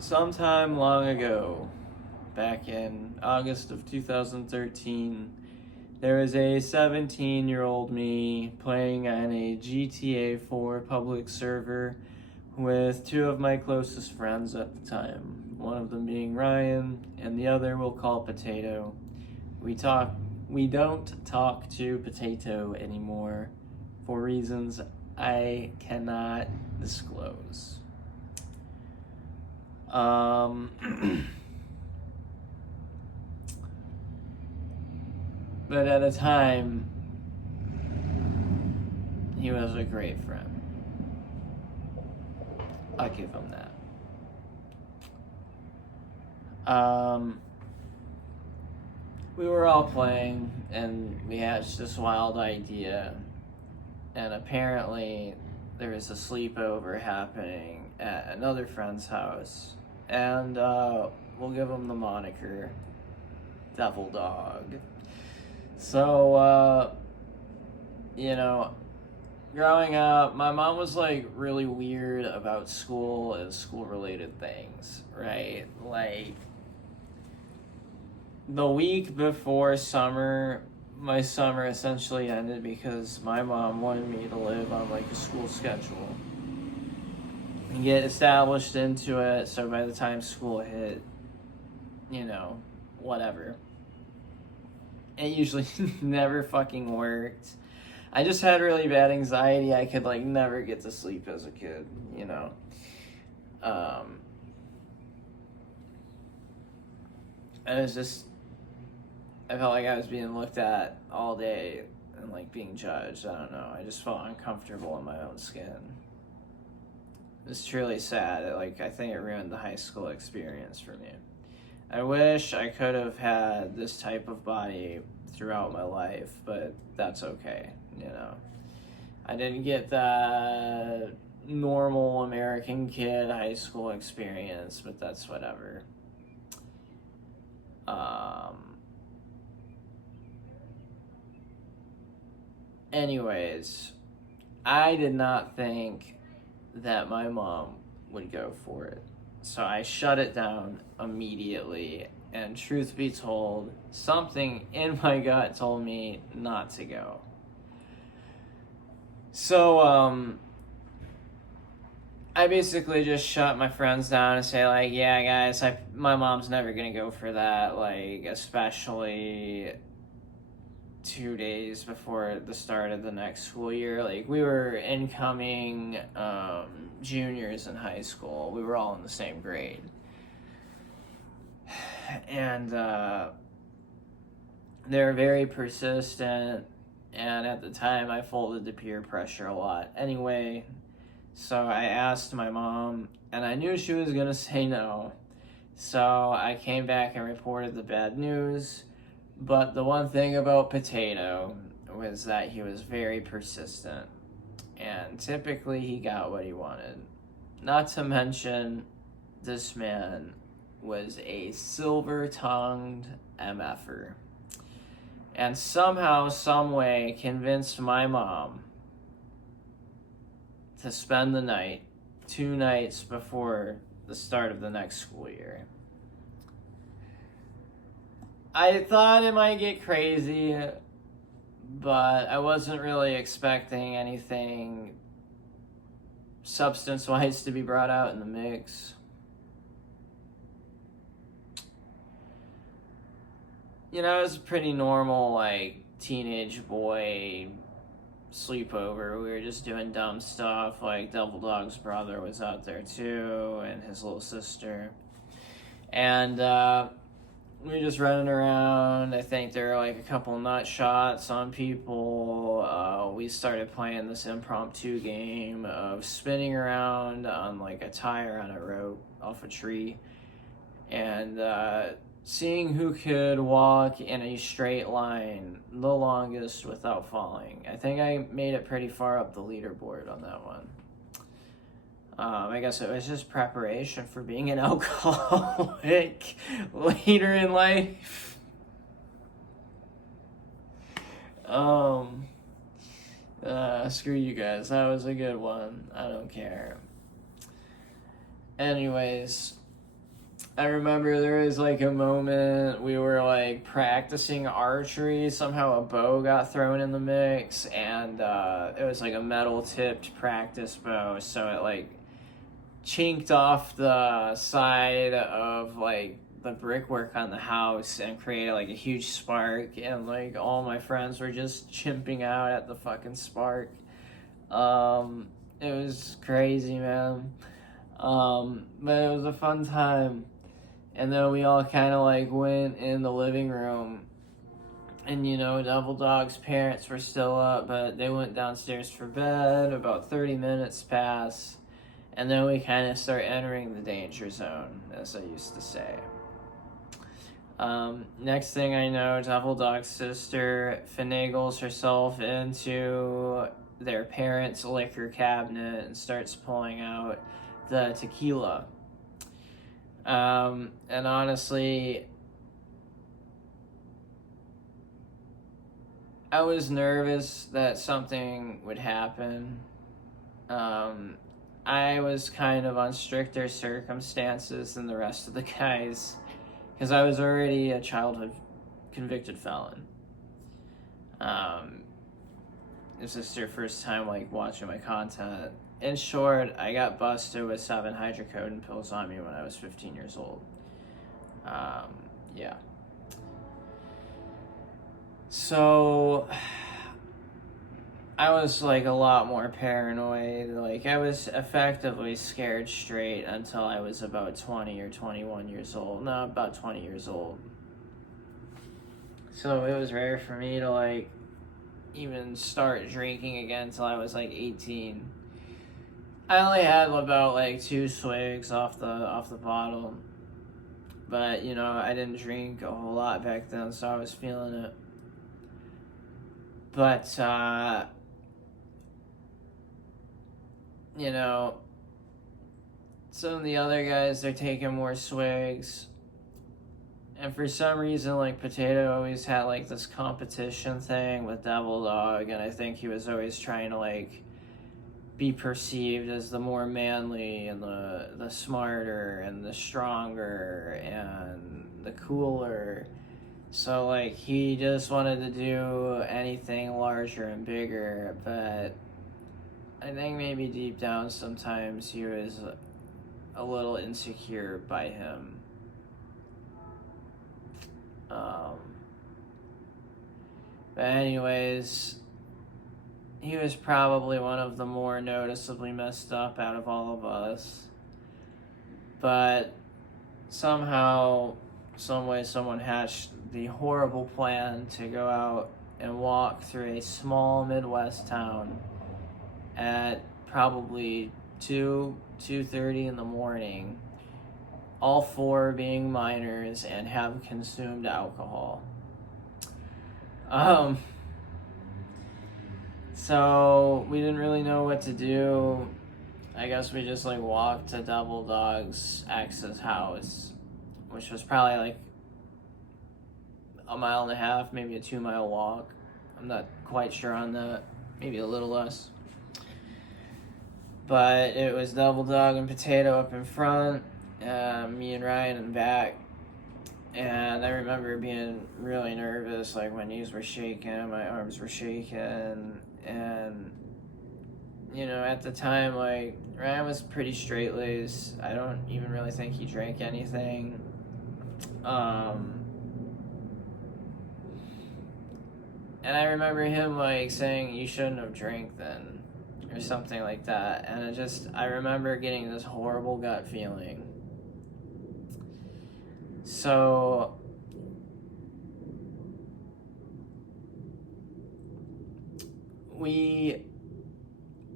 Sometime long ago, back in August of 2013, there was a 17-year-old me playing on a GTA 4 public server with two of my closest friends at the time. One of them being Ryan, and the other we'll call Potato. We don't talk to Potato anymore for reasons I cannot disclose. But at the time, he was a great friend. I'll give him that. We were all playing, and we hatched this wild idea, and apparently there was a sleepover happening at another friend's house, and we'll give him the moniker Devil Dog. So, growing up, my mom was like really weird about school and school related things, right? Like, the week before summer, my summer essentially ended because my mom wanted me to live on like a school schedule and get established into it. So by the time school hit, whatever. It usually never fucking worked. I just had really bad anxiety. I could like never get to sleep as a kid, And it's just, I felt like I was being looked at all day and like being judged. I don't know. I just felt uncomfortable in my own skin. It's truly sad. I think it ruined the high school experience for me. I wish I could have had this type of body throughout my life, but that's okay, I didn't get that normal American kid high school experience, but that's whatever. Anyways, I did not think that my mom would go for it. So I shut it down immediately, and truth be told, something in my gut told me not to go. So, I basically just shut my friends down and say, like, yeah, guys, my mom's never gonna go for that, like, especially 2 days before the start of the next school year. Like, we were incoming juniors in high school. We were all in the same grade. And they're very persistent, and at the time I folded to peer pressure a lot. Anyway, so I asked my mom, and I knew she was gonna say no. So I came back and reported the bad news. But the one thing about Potato was that he was very persistent, and typically he got what he wanted. Not to mention, this man was a silver-tongued MFer, and somehow, someway, convinced my mom to spend the night 2 nights before the start of the next school year. I thought it might get crazy, but I wasn't really expecting anything substance-wise to be brought out in the mix. It was a pretty normal, like, teenage boy sleepover. We were just doing dumb stuff, like Devil Dog's brother was out there too, and his little sister. And, we were just running around. I think there were like a couple nut shots on people. We started playing this impromptu game of spinning around on like a tire on a rope off a tree, and seeing who could walk in a straight line the longest without falling. I think I made it pretty far up the leaderboard on that one. I guess it was just preparation for being an alcoholic later in life. Screw you guys. That was a good one. I don't care. Anyways, I remember there was like a moment we were like practicing archery. Somehow a bow got thrown in the mix, and it was like a metal tipped practice bow, so it like chinked off the side of like the brickwork on the house and created like a huge spark, and like all my friends were just chimping out at the fucking spark. It was crazy, man. But it was a fun time. And then we all kind of like went in the living room, and Devil Dog's parents were still up, but they went downstairs for bed. About 30 minutes pass, and then we kind of start entering the danger zone, as I used to say. Next thing I know, Devil Dog's sister finagles herself into their parents' liquor cabinet and starts pulling out the tequila. And honestly, I was nervous that something would happen. I was kind of on stricter circumstances than the rest of the guys, because I was already a childhood convicted felon. This is your first time like watching my content. In short, I got busted with 7 hydrocodone pills on me when I was 15 years old. Yeah. So I was like a lot more paranoid. Like I was effectively scared straight until I was about 20 or 21 years old. No, about 20 years old. So it was rare for me to like even start drinking again until I was like 18. I only had about like 2 swigs off the bottle, but I didn't drink a whole lot back then, so I was feeling it. But some of the other guys, they're taking more swigs, and for some reason, like Potato always had like this competition thing with Devil Dog, and I think he was always trying to like be perceived as the more manly and the smarter and the stronger and the cooler. So like he just wanted to do anything larger and bigger, but I think maybe deep down sometimes he was a little insecure by him. But anyways, he was probably one of the more noticeably messed up out of all of us. But somehow, someway, someone hatched the horrible plan to go out and walk through a small Midwest town at probably 2:30 in the morning, all 4 being minors, and have consumed alcohol. So we didn't really know what to do. I guess we just like walked to Devil Dog's ex's house, which was probably like a 1.5 miles, maybe a 2-mile walk. I'm not quite sure on that, maybe a little less. But it was Devil Dog and Potato up in front, me and Ryan in the back. And I remember being really nervous, like my knees were shaking, my arms were shaking, and at the time, like Ryan was pretty straight-laced. I don't even really think he drank anything. And I remember him like saying, "You shouldn't have drank then," or something like that. And I remember getting this horrible gut feeling. So we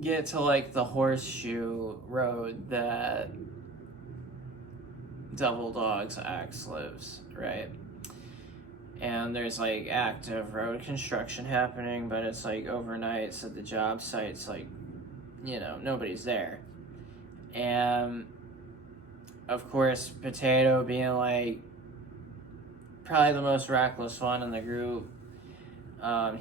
get to like the horseshoe road that Devil Dog's ex lives, right? And there's like active road construction happening, but it's like overnight, so the job site's like, nobody's there. And of course, Potato being like probably the most reckless one in the group,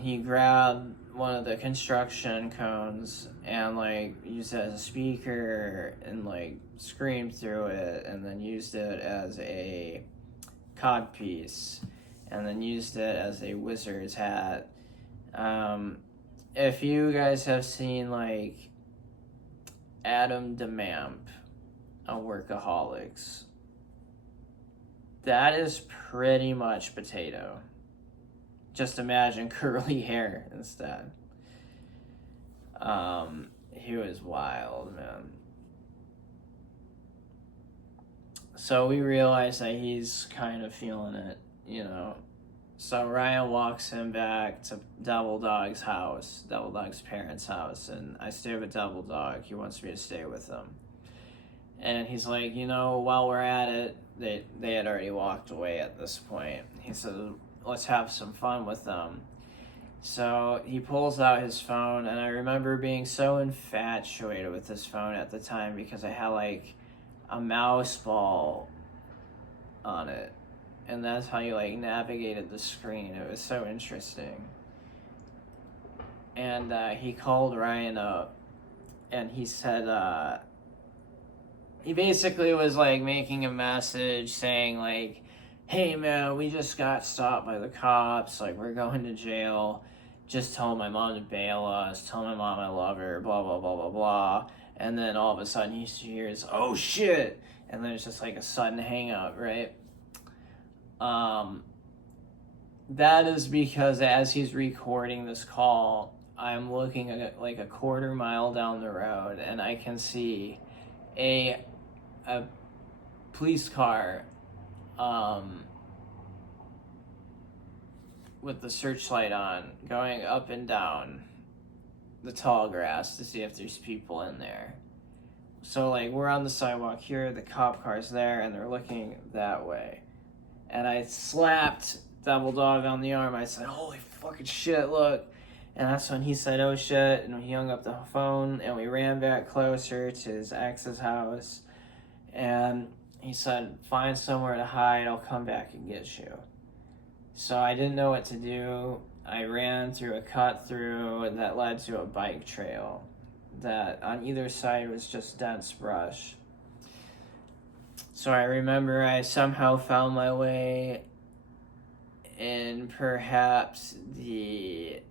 he grabbed one of the construction cones and like used it as a speaker and like screamed through it, and then used it as a codpiece, and then used it as a wizard's hat. If you guys have seen like Adam DeMamp on Workaholics, that is pretty much Potato. Just imagine curly hair instead. He was wild, man. So we realize that he's kind of feeling it, you know. So Ryan walks him back to Devil Dog's house, Devil Dog's parents' house, and I stay with Devil Dog. He wants me to stay with him. And he's like, you know, while we're at it, they had already walked away at this point. He said, let's have some fun with them. So he pulls out his phone, and I remember being so infatuated with this phone at the time because I had like a mouse ball on it, and that's how you like navigated the screen. It was so interesting. And he called Ryan up, and he said he basically was like making a message saying like, hey man, we just got stopped by the cops, like we're going to jail, just tell my mom to bail us, tell my mom I love her, blah blah blah blah blah. And then all of a sudden he hears, oh shit, and then it's just like a sudden hang up, right? That is because as he's recording this call, I'm looking at like a quarter mile down the road, and I can see a police car with the searchlight on, going up and down the tall grass to see if there's people in there. So like we're on the sidewalk here, the cop car's there, and they're looking that way. And I slapped Devil Dog on the arm. I said, holy fucking shit, look. And that's when he said, oh shit, and he hung up the phone, and we ran back closer to his ex's house. And he said, find somewhere to hide, I'll come back and get you. So I didn't know what to do. I ran through a cut through that led to a bike trail that on either side was just dense brush. So I remember I somehow found my way in perhaps the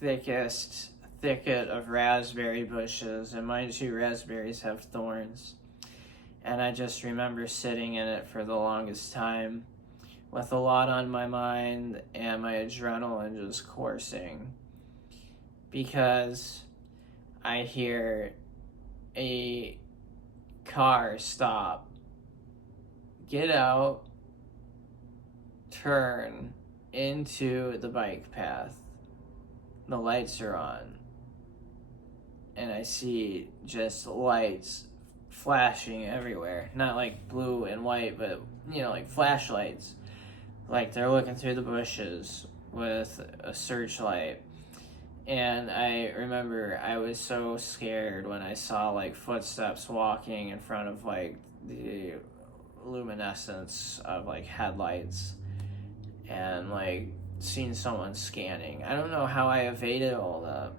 thickest thicket of raspberry bushes, and mind you, raspberries have thorns. And I just remember sitting in it for the longest time with a lot on my mind and my adrenaline just coursing, because I hear a car stop, get out, turn into the bike path. The lights are on, and I see just lights flashing everywhere. Not like blue and white, but you know, like flashlights. Like they're looking through the bushes with a searchlight. And I remember I was so scared when I saw like footsteps walking in front of like the luminescence of like headlights, and like seeing someone scanning. I don't know how I evaded all that.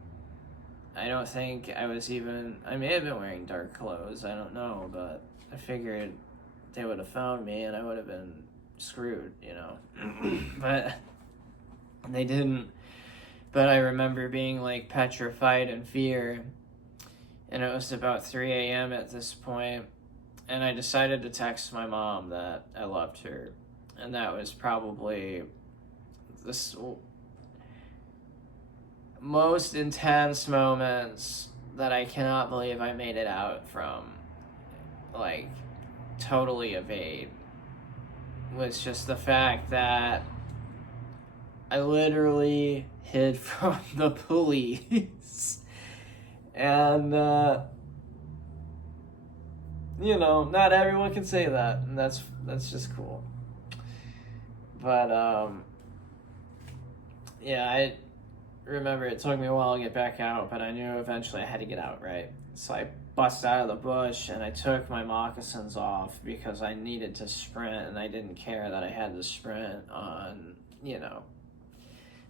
I don't think I may have been wearing dark clothes, I don't know, but I figured they would have found me and I would have been screwed, you know. But they didn't. But I remember being like petrified in fear, and it was about 3 a.m. at this point, and I decided to text my mom that I loved her, and that was probably the most intense moments that I cannot believe I made it out from, like, totally evade, was just the fact that I literally hid from the police. And, you know, not everyone can say that, and that's just cool. But, yeah, I remember it took me a while to get back out, but I knew eventually I had to get out, right? So I busted out of the bush, and I took my moccasins off because I needed to sprint, and I didn't care that I had to sprint on, you know,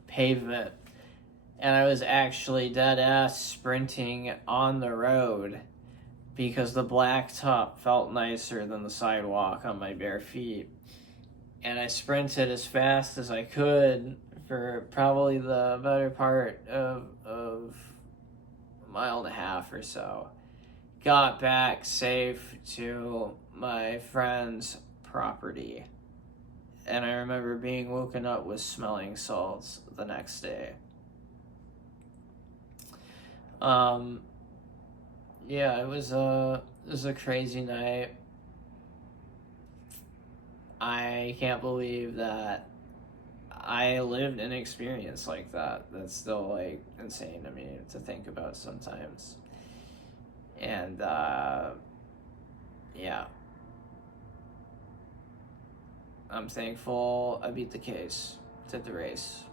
pavement. and I was actually dead ass sprinting on the road because the blacktop felt nicer than the sidewalk on my bare feet. And I sprinted as fast as I could for probably the better part of a mile and a half or so. Got back safe to my friend's property. And I remember being woken up with smelling salts the next day. Yeah, it was a crazy night. I can't believe that I lived an experience like that. That's still like insane to me to think about sometimes. And yeah, I'm thankful I beat the case, did the race.